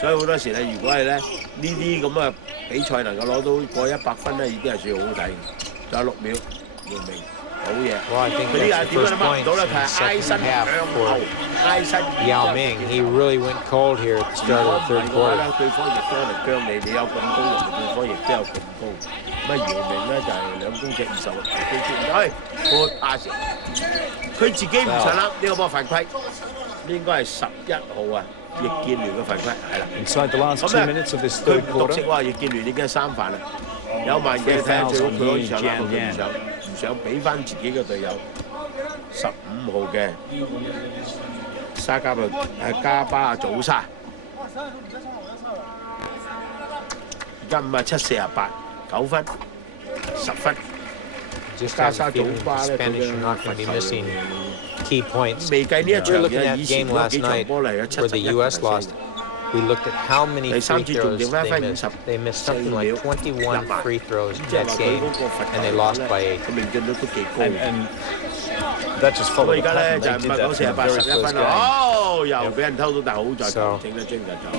所以好多時咧，如果係咧呢啲咁嘅比賽能夠攞到過100分咧，已經係算好好睇。仲有6秒，姚明好嘢。Well, I think that's the first point in the second half for Yao Ming. He really went cold here at the start of the third quarter. 對方亦都嚟姜你，你有咁高，人哋對方亦都有咁高。咁姚明咧就係2公尺26公尺，哎，撥下先，佢自己唔上粒呢個波犯規，應該係11號啊。 易建聯嘅犯規係啦。Inside the last 2 minutes of this third quarter， 佢唔獨食喎，易建聯已經係3犯啦。有慢鏡睇下最好佢可以上籃，佢唔想俾翻自己嘅隊友。15號嘅沙加布加巴祖沙，而家57-48，9分，10分。加沙祖巴咧，佢 key points. We were looking at the game last night where the U.S. lost. We looked at how many free throws they missed. They missed something like 21 free throws in that game, and they lost by 8. And that just followed the pattern they did that from the very first game. So,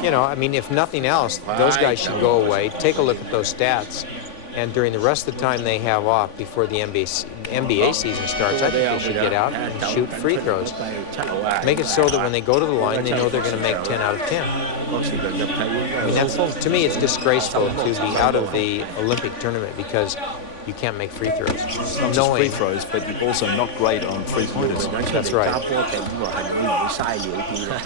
you know, I mean, if nothing else, those guys should go away, take a look at those stats. And during the rest of the time they have off before the NBA season starts, I think they should get out and shoot free throws. Make it so that when they go to the line, they know they're going to make 10 out of 10. I mean, that's, to me, it's disgraceful to be out of the Olympic tournament because you can't make free throws. Not just free throws, but you're also not great on three-pointers. That's right.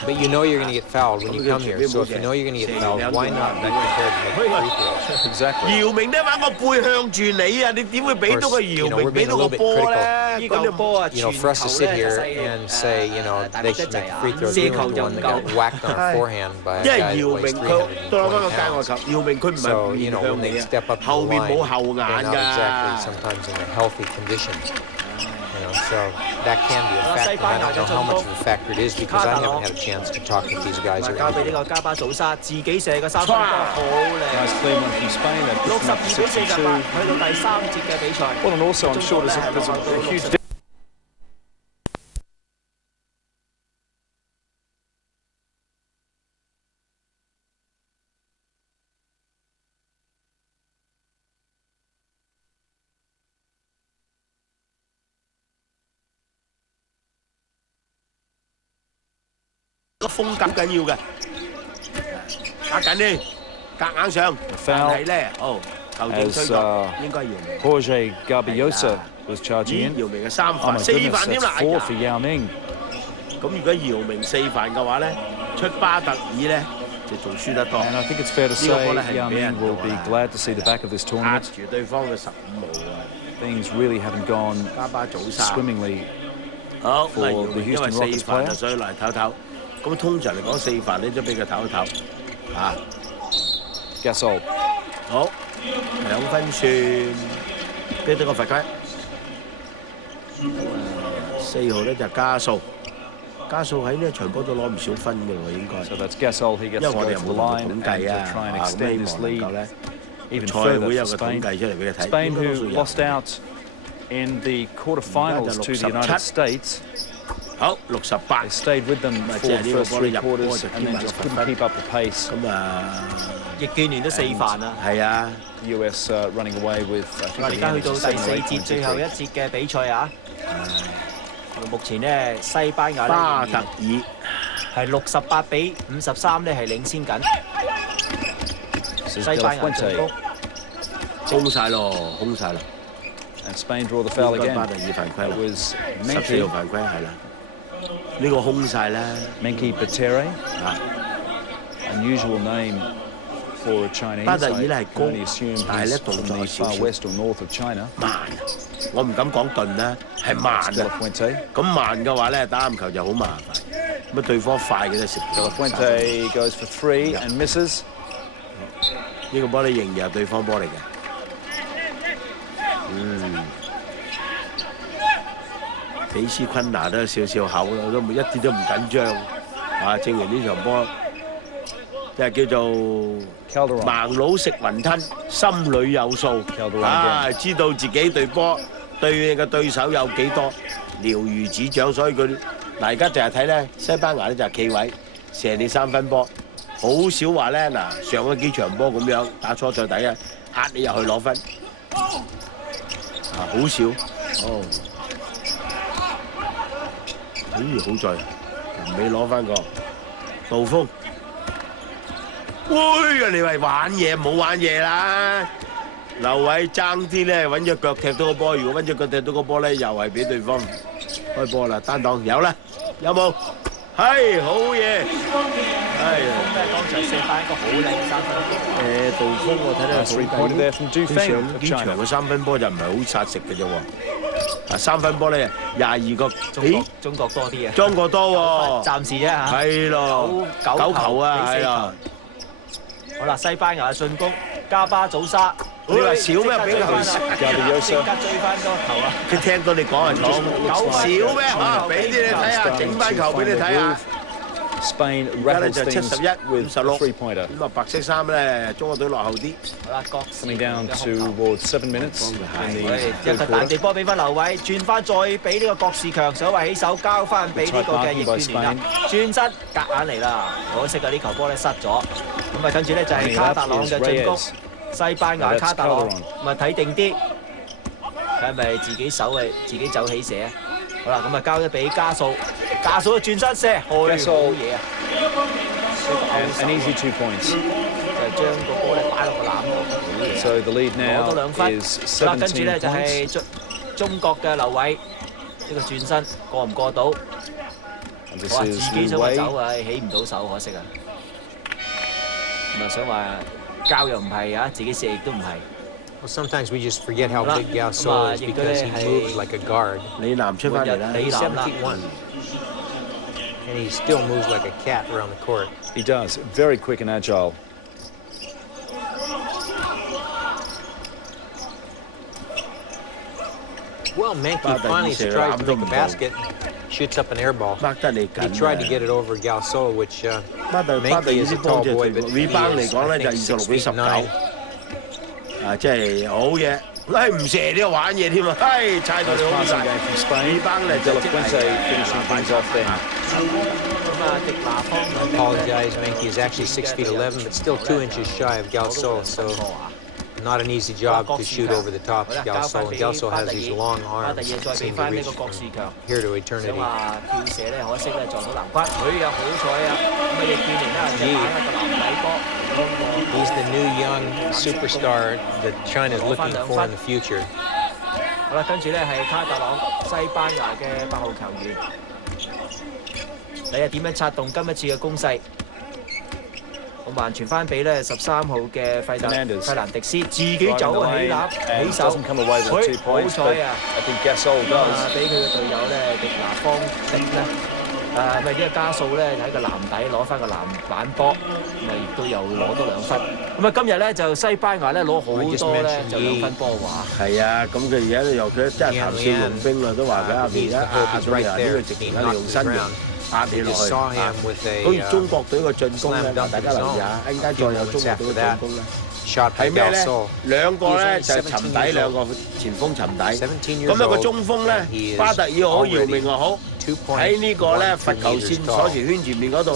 But you know you're going to get fouled when you come here. So if you know you're going to get fouled, why not be prepared to make free throws? Exactly. 姚明咧玩個背向住你啊！你點會俾到個姚明俾到個波咧？呢個波啊， you know, for us to sit here and say, you know, they should make free throws. They were the one that got whacked on forehand by a guy that weighs 320 pounds. So, you know, when they step up to the line, they're not exactly sometimes in a healthy condition. You know, so that can be a factor. I don't know how much of a factor it is because I haven't had a chance to talk with these guys. 交俾呢個加巴祖沙，自己射個3分波，好靚。62-48，去到第3節嘅比賽。Well, and also I'm sure there's a huge difference. 個風格緊要嘅，打緊啲，夾硬上，但係咧，球證吹角，應該姚明。Jorge Garbiosa was charging in. 姚明嘅3犯，4犯添啦。4 for Yao Ming. 咁如果姚明4犯嘅話咧，出巴特爾咧就仲輸得多。And I think it's fair to say Yao Ming will be glad to see the back of this 壓 tournament. 住對方嘅15號啊！ Things really haven't gone 加巴祖沙 swimmingly 好，咁啊姚 for the 明因為 Houston Rockets 4犯啊， player. 所以嚟唞唞。咁通常嚟講4犯你都俾佢唞一唞啊。Gasol. 好，2分算，俾到個罰規。4號咧就加數，加數喺呢場波都攞唔少分嘅喎，應該。 So that's Gasol. He 因 gets 為 to 我 go 哋 to 又 the 冇 line 統 and 計 to 啊， try and 咁 extend 希 his 望能 lead 夠咧 even 賽 further 會有 for 個統 Spain. 計出嚟俾你睇。 Spain 應該都 who 算有 lost out in the quarterfinals to the United States. 好，68。 They stayed with them for the first 3 quarters and then just couldn't keep up the pace. 咁啊，易建聯都4犯啦。係啊。 US running away with. 我哋而家去到第4節最後一節嘅比賽啊！目前咧西班牙巴特爾係68-53咧係領先緊。西班牙進攻空晒咯，空晒啦。 And Spain draw the foul again. 巴特爾犯規啦 It was ，14號犯規係啦。呢個空晒啦。Menki Batere. 啊 Unusual name for a Chinese. 巴特爾咧係 I 高 can only assume， 但係咧 he's 動 from 作 the 少 far 少 west or north of China. 慢，我唔敢講鈍啦，係慢啊。 Fuente. 咁慢嘅話咧，打籃球就好麻煩。咁啊，對方快嘅都食咗。Fuente goes for 3 and misses. 呢個波咧仍然係對方波嚟嘅。比斯昆拿都有少少口啦，都一啲都唔緊張。啊，證明呢場波即係叫做盲佬食雲吞，心裏有數。啊，知道自己隊波對嘅對手有幾多，了如指掌。所以佢嗱而家淨係睇咧，西班牙咧就係企位射你3分波，好少話咧嗱，上嗰幾場波咁樣打初賽第一壓你入去攞分，好少。哦，好在臨尾攞翻個杜鋒。喂，你話玩嘢冇玩嘢啦！劉偉爭啲咧揾隻腳踢到個波，如果揾隻腳踢到個波咧，又係俾對方開波啦。單檔有啦，有冇？係好嘢。係。剛才射翻一個好靚嘅三分波。杜鋒我睇到佢上幾場嘅三分波就唔係好殺食嘅啫喎。三分波咧22個，中國多啲啊。中國多喎。暫時啫嚇。係咯。9球啊，係啦。好啦，西班牙嘅進攻，加巴祖沙。你話少咩？俾佢即刻追翻個球啊！佢聽到你講係講少咩？嚇，俾啲你睇下，整翻球俾你睇下。Spain 而家咧就71 with 56 3-pointer. 咁啊，白色衫咧，中國隊落後啲。好啦，coming down towards 7 minutes. 一個彈地波俾翻劉偉，轉翻再俾呢個郭士強，想話起手交翻俾呢個嘅易建聯啦，轉身夾硬嚟啦，可惜啊！呢球波咧失咗，咁啊跟住咧就係卡特朗嘅進攻。西班牙卡特朗咁啊睇定啲，係咪自己手係自己走起射啊？好啦，咁啊交咗俾加數，加數就轉身射，好嘢啊！An easy 2 points. 就將個波咧擺落個籃度， So the lead 攞多 now 2分。is 好啦，跟住咧 17 就 points. 係中國嘅劉偉，呢個轉身過唔過到？哇！ This 自 is 己想話 Wei. 走啊，起唔到手，可惜啊！咁啊想話交又唔係啊，自己射亦都唔係。Well, sometimes we just forget how big Gasol is because he moves like a guard. 李楠出翻嚟啦，He's 71, and he still moves like a cat around the court. He does. Very quick and agile. Well, Mankey finally tries to make a basket, shoots up an air ball. 掹得你緊。He tried to get it over Gasol, which 掹 Mankey is a tall boy, but he rebound 嚟 is, 講 I 咧就 think, 26比 6'9". 19。即係好嘢。唔射你又玩嘢添啊！猜到你好晒。rebound 咧就即係 I apologize, Mankey is actually 6'11", but still 2 inches shy of Gasol, so not an easy job to shoot over the top of Gasol. And Gasol has these long arms that seem to reach from here to eternity. 話跳射咧，可惜咧撞到籃框，佢又好彩啊！咁啊，易建聯咧就擺喺個籃底波。He's the new young superstar that China is looking for in the future. 好啦，跟住咧係卡特朗，西班牙嘅8號球員。你係點樣策動今一次嘅攻勢？我還傳翻俾咧13號嘅費蘭迪斯，自己走起籃起手，好彩啊！俾佢嘅隊友咧迪拿方迪咧，咪呢個加數咧喺個籃底攞翻個籃板波，咁啊亦都有攞多2分。咁啊今日咧就西班牙咧攞好多咧就2分波話。係啊，咁佢而家都由佢真係談笑用兵啦，都話佢而家咗啊，呢個直情係用新型。壓你落去，好似中國隊嘅進攻咧，嗱大家留意下，陣間再有中國隊嘅進攻咧，係咩咧？兩個咧就係沉底，兩個前鋒沉底，咁一個中鋒咧，巴特爾好，姚明又好，喺呢個咧罰球線鎖匙圈前面嗰度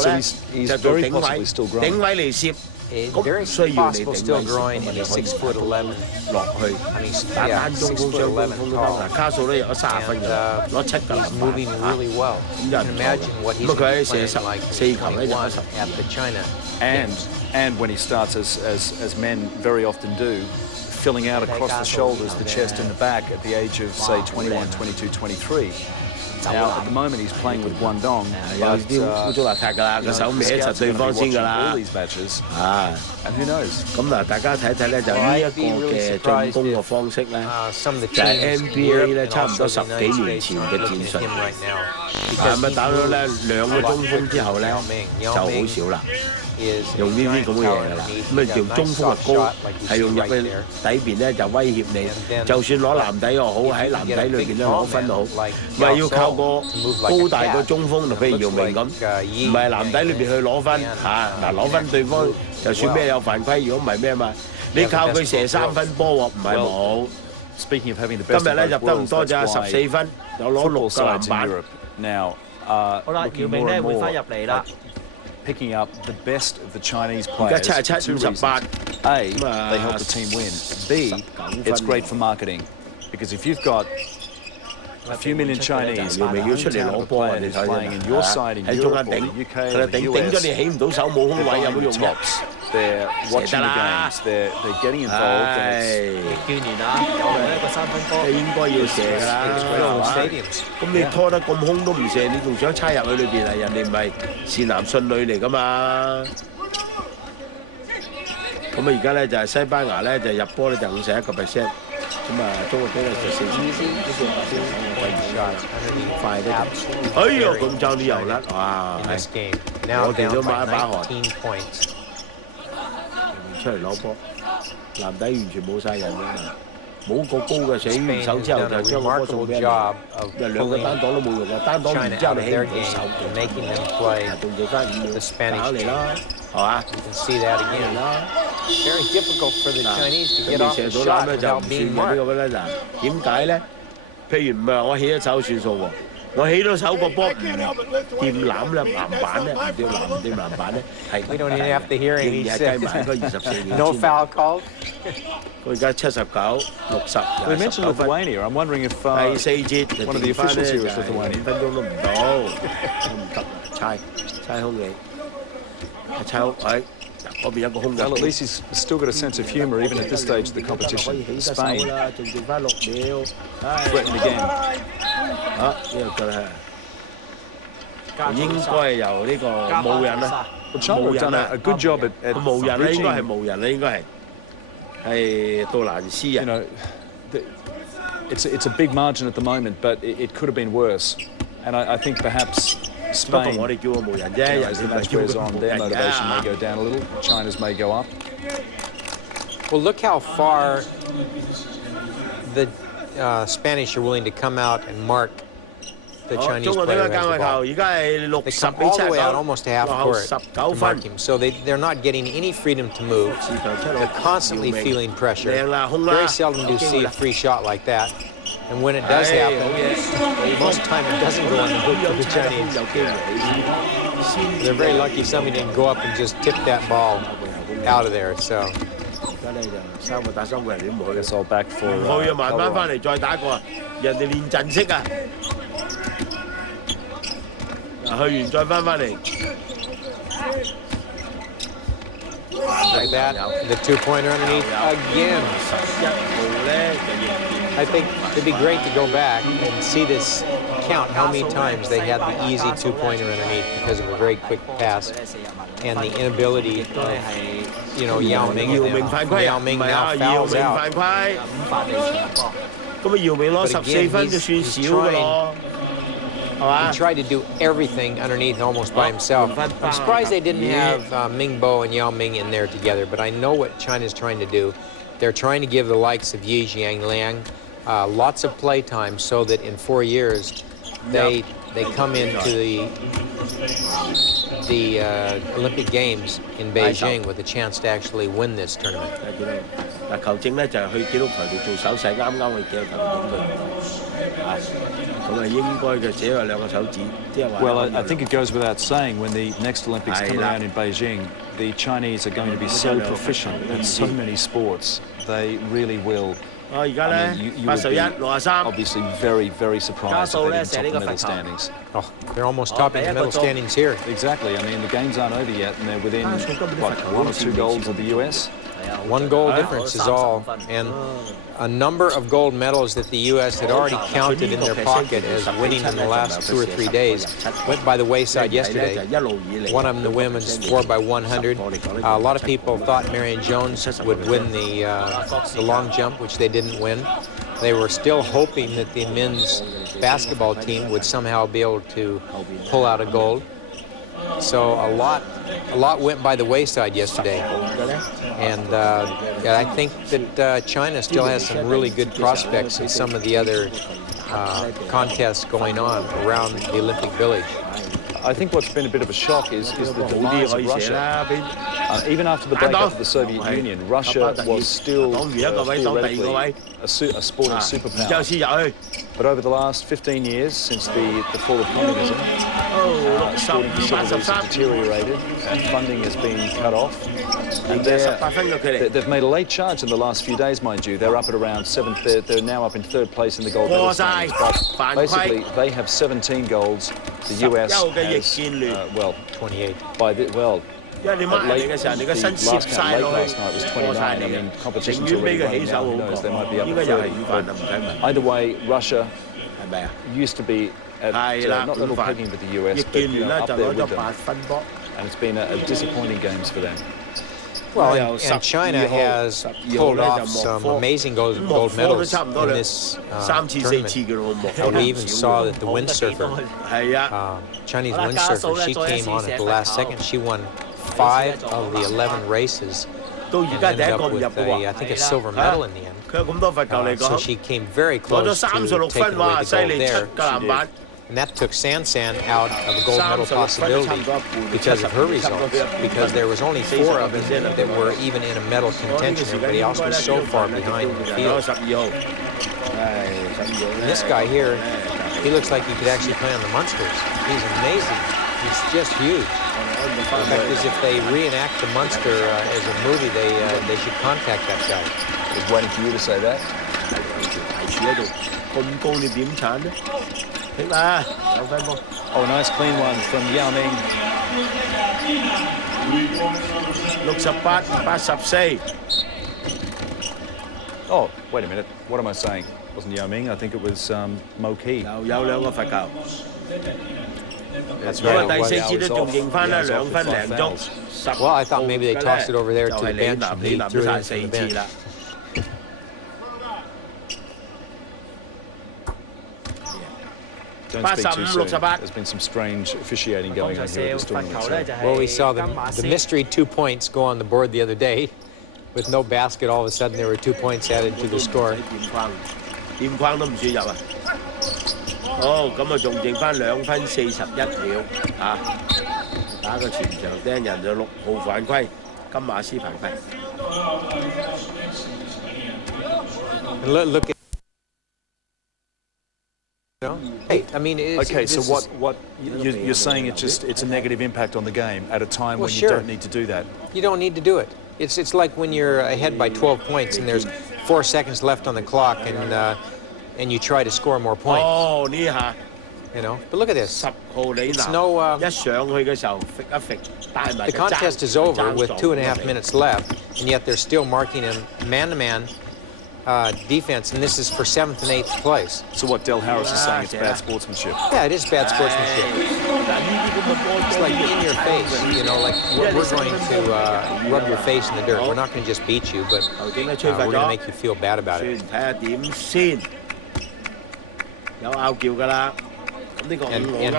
咧，就做頂位嚟攝。咁需要你頂位先落去打單中鋒、雙中鋒都得。嗱，卡數咧有30分嘅，攞7個籃板。咁就唔錯。咁佢喺射14球咧就10。And when he starts, as men very often do, filling out across the shoulders, the chest and the back at the age of, say, 21, 22, 23. Now, at the moment, he's playing with Guangdong. 有啲污糟邋遢㗎啦，個手歪實對方先㗎啦。And who knows？咁嗱，大家睇睇咧，就呢一個嘅進攻嘅方式咧，就係 NBA 咧差唔多10幾年前嘅戰術。係咪打咗咧2個中鋒之後咧就好少啦？用呢啲咁嘅嘢㗎啦，咁啊用中鋒嘅高，係用入去底邊咧就威脅你，就算攞籃底又好，喺籃底裏邊咧攞分都好，咪要靠個高大個中鋒，譬如姚明咁，唔係籃底裏邊去攞分嚇，嗱攞分對方就算咩有犯規，如果唔係咩嘛，你靠佢射3分波喎，唔係冇。今日咧入得唔多咋，14分，有攞6個籃板。Now，好啦，姚明咧換翻入嚟啦。picking up the best of the Chinese 而 players 家 for two 77、 reasons. A, À, they help the team win. B, it's great for marketing. Because if you've got a few million Chinese on the hometown of a player who's playing in your side in 喺中 Europe 間 or 頂 the UK 佢 or 哋 the 頂咗 US, 你起唔到手冇空 they're 位有 buying 冇 the 用啫？ tops. They're watching the games. They're getting involved. And it's, 叫年啊，又係一個三分波。你應該要射㗎啦，係嘛？咁你拖得咁空都唔射，你仲想猜入去裏邊啊？人哋唔係善男信女嚟㗎嘛？咁啊，而家咧就係西班牙咧就入波咧就51%，咁啊中國隊咧就40%，呢個白先我唔加啦，快啲！哎呀，咁爭啲油甩，哇！我哋都抹一把汗，出嚟攞波，籃底完全冇晒人啦，冇個高嘅死完手之後就將個波送俾人，因為兩個單擋都冇用嘅，單擋完之後你起唔到手，仲剩翻5秒，打嚟啦，係嘛？ Very difficult for the Chinese to 咁 get 你 off 射 the 到籃 shot 咧就唔 without 算 being 嘅呢 marked. 個咧嗱，點解咧？譬如唔係話我起咗手算數喎，我起到手個波唔掂籃咧，籃板咧，唔掂籃板咧，係 We don't even have to hear 仍 him. He 然係 said 計埋嗰24秒 no 先。 foul called. 佢而家79、60、 we mentioned 19分。 Lithuania. I'm wondering if 第四節就 one of the 剩翻 officials 咧 here 就 is 係 Lithuania. 5分鐘都唔到，都唔得啦，猜空你，猜空，哎，嗰邊有個空嘅。 Well, at least he's still got a sense of humour even at this stage of the competition. Spain 仲剩翻6秒， threatened again. 啊，呢個腳係應該係由呢個無人啦， Well, China 無 have 人 done 啊 a good job at 無人啦，應該係 reaching, 無人啦，應該係杜蘭斯 you 啊。 know, it's a big margin at the moment, but it could have been worse. And I think perhaps 不過 Spain, 我哋叫佢無人啫， you know, 人 as 哋 the 咪 match 叫 wears 佢 on, 無 their 人 motivation may 㗎。 go down a little. China's may go up. Well, look how far the Spanish are willing to come out and mark the 好， Chinese 中國隊 player 嘅 who has 間 the 位球， ball. 而家係 They 60 come 比 all the way out 79， almost to half 落後 court 19 to 分 mark。him. So they're not getting any freedom to move. 自強出路 They're constantly 姚明 feeling pressure. 靚啦，空啦， Very seldom do you 有機會 see a 啦。 free shot like that. And when it does 係 happen, 好嘢， most of the time it doesn't go on the hook for the 有 Chinese. 機會先 They're very lucky somebody didn't go up and just tip that ball out of there. So 而家咧就3個打3個人點唔 I 去 guess I'll back for 唔去啊，慢慢翻 Calderon. 嚟再打過啊，人哋練陣式啊。嗱，去完再翻嚟。 like that, the two-pointer underneath again. 11號咧就仍然 I think it'd be great to go back and see this count how many times they had the easy two-pointer underneath because of a very quick pass and the inability of, you know, Yao Ming. 姚明犯規啊， Yao 唔 Ming 係 now 啊，姚 fouls 明 out. 犯規， 5發地搶波。咁啊姚明攞 But again, 14分就算 he's 少㗎咯，係嘛 He？tried to do everything underneath almost by himself. I'm surprised they didn't have Ming Bo and Yao Ming in there together, but I know what China's trying to do. They're trying to give the likes of Yi Jianliang lots of play time so that in 4 years they come into the Olympic Games in Beijing with a chance to actually win this tournament. 嗱，球證咧就係去紀錄台度做手勢，啱啱去紀錄台度影佢，啊，咁啊應該嘅寫有2個手指，即係話。Well, I think it goes without saying when the next Olympics come around in Beijing, the Chinese are going to be so proficient in so many sports. They really will. 啊，而家咧 you would be 81、63。 obviously very, very surprised if they didn't top the medal standings. Oh, they're almost topping the medal standings here. Exactly. I mean, the games aren't over yet, and they're within, what, 1 or 2 goals of the US? 1 goal difference is all, and a number of gold medals that the U.S. had already counted in their pocket as winning in the last 2 or 3 days went by the wayside yesterday. One of them, the women's 4x100. A lot of people thought Marion Jones would win the long jump, which they didn't win. They were still hoping that the men's basketball team would somehow be able to pull out a gold. So a lot went by the wayside yesterday, and I think that China still has some really good prospects in some of the other contests going on around the Olympic Village. I think what's been a bit of a shock is the demise of Russia. Even after the breakup of the Soviet Union, Russia was still theoretically a sporting superpower. But over the last 15 years, since the fall of communism, sporting facilities have deteriorated, funding has been cut off, and they've made a late charge in the last few days, mind you. They're up at around they're now up in 3rd place in the gold medal standings. But basically, they have 17 golds. The US has, 28. At late last night was 29. I mean, competition's already running now. Who knows? They might be up at 30. Either way, Russia used to be at not level pegging with the US, but up there with them. And it's been a disappointing games for them. Well, and China has pulled off some amazing gold medals in this tournament. And we even saw that the windsurfer, Chinese windsurfer, she came on at the last second. She won 5 of the 11 races and ended up with, I think, a silver medal in the end. So she came very close to taking away the gold there. And that took San out of a gold medal possibility because of her results, because there was only 4 of them that were even in a medal contention. Everybody else was so far behind in the field. And this guy here, he looks like he could actually play on the Munsters. He's amazing. He's just huge. In fact, as if they reenact the Munster as a movie, they should contact that guy. I was waiting for you to say that. Oh, a nice clean one from Yao Ming. 68-84. Oh, wait a minute. What am I saying? It wasn't Yao Ming. I think it was Mo Key. That's right. Well, I thought maybe they tossed it over there to the bench and he threw it into the bench. Don't speak too soon. There's been some strange officiating going on here at this tournament. Well, we saw the mystery 2 points go on the board the other day. With no basket, all of a sudden there were 2 points added to the score. 好，咁啊仲剩翻2分41秒啊！打個全場釘人就6號犯規，金馬斯犯規。Look at. Hey, I mean, okay. So what you're saying? It's a negative impact on the game at a time when you don't need to do that. You don't need to do it. It's like when you're ahead by 12 points and there's 4 seconds left on the clock and you try to score more points. Oh, you know, but look at this. It's no. The contest is over with 2.5 minutes left, and yet they're still marking him man-to-man defense, and this is for 7th and 8th place. So what Del Harris is saying, it's bad sportsmanship. Yeah, it is bad sportsmanship. It's like in your face, you know, like we're going to rub your face in the dirt. We're not going to just beat you, but we're going to make you feel bad about it. And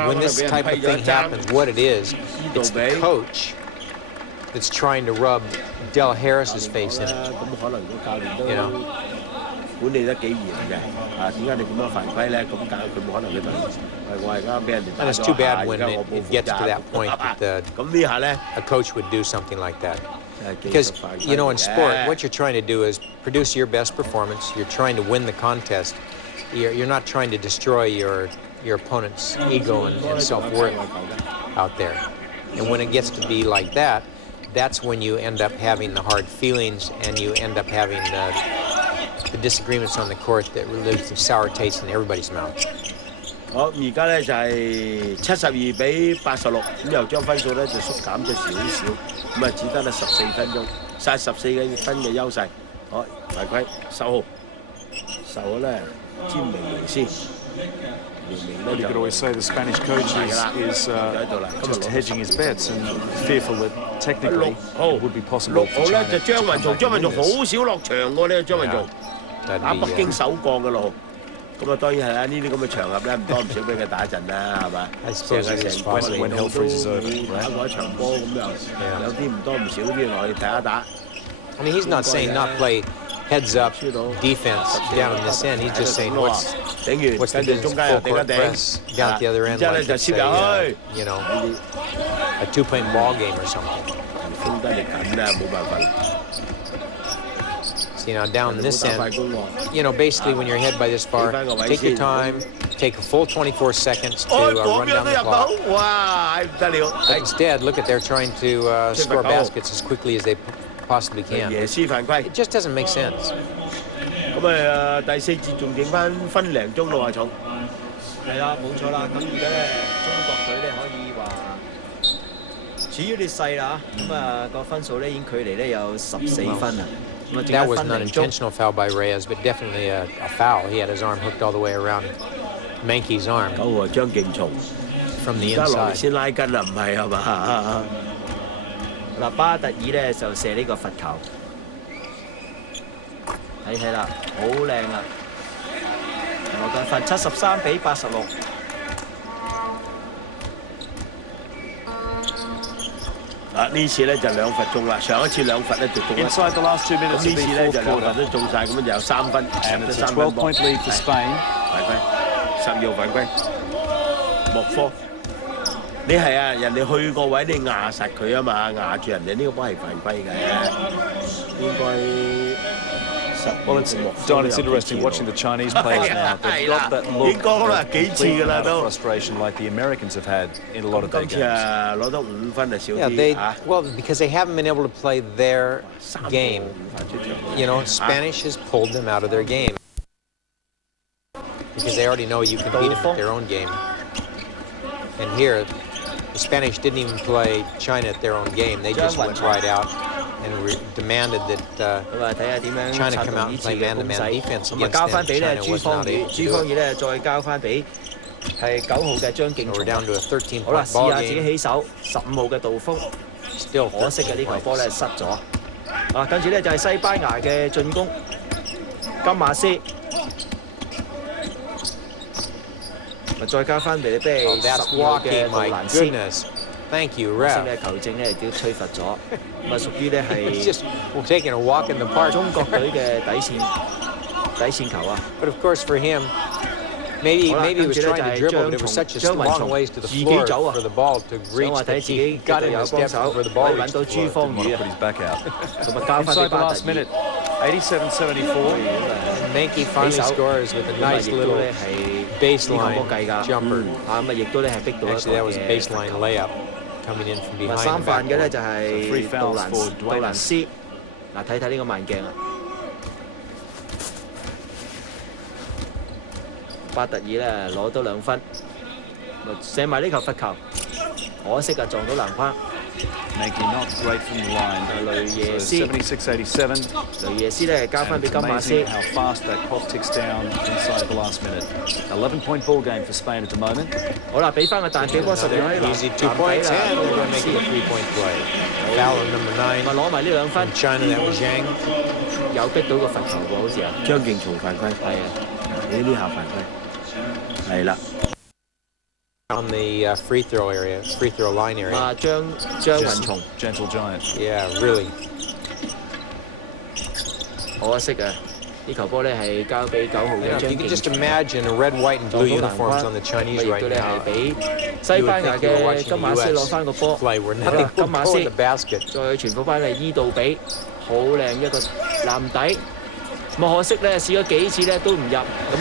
when this type of thing happens, what it is, it's the coach that's trying to rub Del Harris's face in it. You know? And it's too bad when it gets to that point that a coach would do something like that. Because, you know, in sport, what you're trying to do is produce your best performance. You're trying to win the contest. You're not trying to destroy your opponent's ego and self-worth out there. And when it gets to be like that, that's when you end up having the hard feelings and you end up having the disagreements on the court that leaves the sour taste in everybody's mouth. 好，而家咧就係72比86，咁又將分數咧就縮減咗少少，咁啊只得啦14分鐘，晒14分嘅優勢。好，違規10號，10號咧詹明明先。 You could always say the Spanish coach is just hedging his bets and fearful that technically it would be possible for China. 就張雲松好少落場喎，呢個張雲松打北京首鋼嘅路，咁啊當然係啦，呢啲咁嘅場合咧唔多唔少俾佢打一陣啦，係嘛？成個年度都打過一場波咁又有啲唔多唔少啲落去睇一打。I mean, he's not saying not play heads-up defense down in this end. He's just saying, what's the business full court press down at the other end, like it's a, you know, a two-point ball game or something. So, you know, down this end, you know, basically when you're ahead by this far, take your time, take a full 24 seconds to run down the clock. But instead, look at they're trying to score baskets as quickly as they possibly can. It just doesn't make sense. 咁啊，第4節仲剩翻分零鐘咯，阿重。係啦，冇錯啦。咁而家咧，中國隊咧可以話處於劣勢啦。咁啊個分數咧已經距離咧有14分啦。That was not an intentional foul by Reyes, but definitely a foul. He had his arm hooked all the way around Mankey's arm. 9號張敬松 from the 而家落嚟 inside. 先拉筋啦，唔係係嘛？嗱，巴特爾咧就射呢個罰球，睇啦，好靚啊！羅近分73比86。啊！呢次咧就2罰中啦，上一次2罰咧就中一。Inside the last 2 minutes 咁呢次咧就2罰都中晒，咁樣就有3分，and it's a 12-point lead for Spain. 犯規，12號犯規，莫科。你係啊，人哋去個位你壓實佢啊嘛，壓住人哋呢個波係犯規嘅，應該。Well, Don, it's interesting watching the Chinese players now. They've got that look of complete frustration like the Americans have had in a lot of their games. Yeah, well, because they haven't been able to play their game. You know, Spanish has pulled them out of their game because they already know you can beat them at their own game. And here, the Spanish didn't even play China at their own game. They just went right out and demanded that China come out and play man-to-man defense against them. China was not able to do it. 再交翻俾係9號嘅張敬松。We're down to a 13-point ball game. 好啦，試下自己起手，15號嘅杜鋒。Still 可惜嘅呢球波咧失咗。啊，跟住咧就係西班牙嘅進攻，金馬斯。咪再交翻俾10號嘅杜蘭斯。Thank you, ref. 咧球證咧都吹罰咗，咁啊屬於咧係 just taking a walk in the park. 中國隊嘅底線球啊。But of course for him, maybe he was trying to dribble, but it was such a long ways to the floor for the ball to reach that he got in the steps before the ball reached the floor. Put his back out. Inside the last minute, 87-74. Mankey finally scores with a nice little baseline jumper. Actually, that was a baseline layup. Coming in from behind. 三犯嘅咧就係杜蘭斯，嗱睇睇呢個慢鏡啊，巴特爾咧攞到2分，射埋呢球罰球，可惜啊撞到籃框。Mankey not great from the line. 雷耶斯 76-87. 雷耶斯咧交翻俾金馬斯。How fast that clock ticks down inside the last minute. 11-point ball game for Spain at the moment. 好啦，俾翻個彈跳波10位 easy 2 points and they're going to make it a 3-point play. Foul number 9. 咪攞埋呢2分。China that was Zhang. 有逼到個罰球喎，好似啊。張敬松犯規。係啊，呢下犯規。係啦。On the free throw line area. 啊，張雲松 ，Gentle Giant. Yeah, really. 可惜啊！呢球波咧係交俾9號嘅張敬松。You can just imagine the red, white, and blue uniforms on the Chinese right now. 俾西班牙嘅金馬斯攞翻個波，金馬斯再傳補翻嚟伊杜比，好靚一個籃底。咁可惜咧試咗幾次咧都唔入，咁